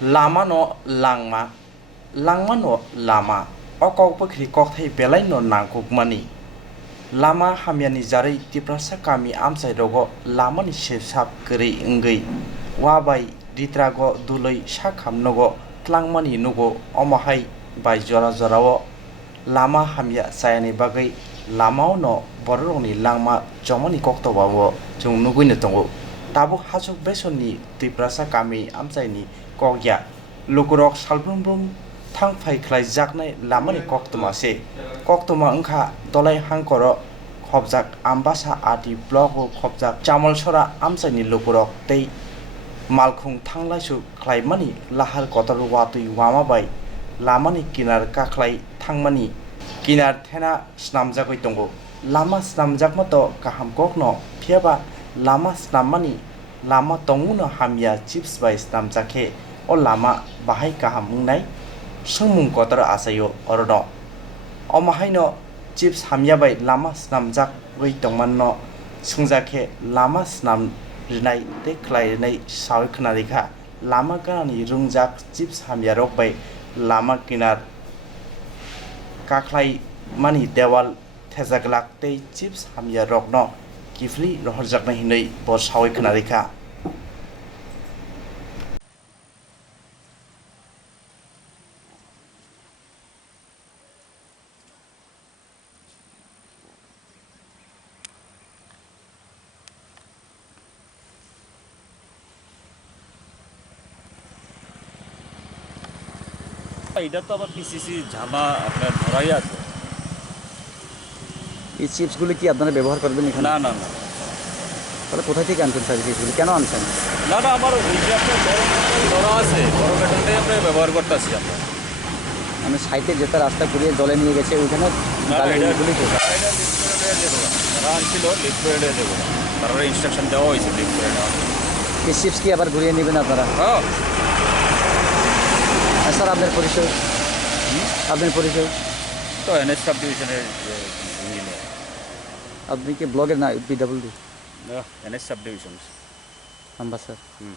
Lama no langma, langma no lama. Okok pekri kok thai belai no nangkuk mani. Lama hamiani jari tiprasa kami amsai rogo lama ni sep keri enggai. Wabai ditrago duloi sakam nogo tlangmani nugo omahai bai jora jorao. Lama hamia sayani bagai lamao no bororoni langma jomani kok to bawo jung nugui ne tongo. Tabuk hasuk besoni tiprasa kami amsai ni kokya lukurok salbrumbrum thang phai khlai jaknai lamani koktoma se koktoma angkha dolai hangkoro khobjak ambasa ati blog khobjak chamal sora amsani lukurok tei malkhung thanglaisu khlaimani lahar kotor watui wama bai lamani kinar kakhlai thangmani kinar thena snamjakoi tongo lama snamjakmato kaham kokno phiaba lama snamani lama tongmuno hamya chips bai snamjakhe o lama bahai kaham mungnai sungmung kotor asayo orono o mahaino chips hamya bai lama snamjak goi tongmanno sungjakhe lama snam rinai te khlai rinai sawi khnarekha lama kanani rungjak chips hamya rok bai lama kinar kaklai mani dewal thejaglak te chips hamya rokno kifli rohorjakna hinai bo sawi khnarekha এটা তো আবার PCC ঝামা আপনার ধরাই আছে। এই চিপসগুলি কি আপনারা ব্যবহার করবেন এখানে? না না না তাহলে কোথায় থেকে আনছেন স্যার চিপসগুলি, কেন আনছেন? না না আমার ওই যে আপনার বড় মেটাল ধরা আছে, বড় মেটালটাই আমরা ব্যবহার করতেছি আমরা। মানে সাইটে যেটা রাস্তা ঘুরিয়ে জলে নিয়ে গেছে ওইখানে গাড়িগুলি তারা আনছিল লিফ্ট করে দেবো না, তারা ইনস্ট্রাকশন দেওয়া হয়েছে লিফ্ট করে নেওয়া। এই চিপস কি আবার ঘুরিয়ে নেবেন আপনারা? হ্যাঁ স্যার আপনার পরিচয়? আপনার পরিচয়? তো এনএস সাব ডিভিশনের ইঞ্জিনিয়ার। আপনি কি ব্লগের না PWD NS sub division number sir? হুম।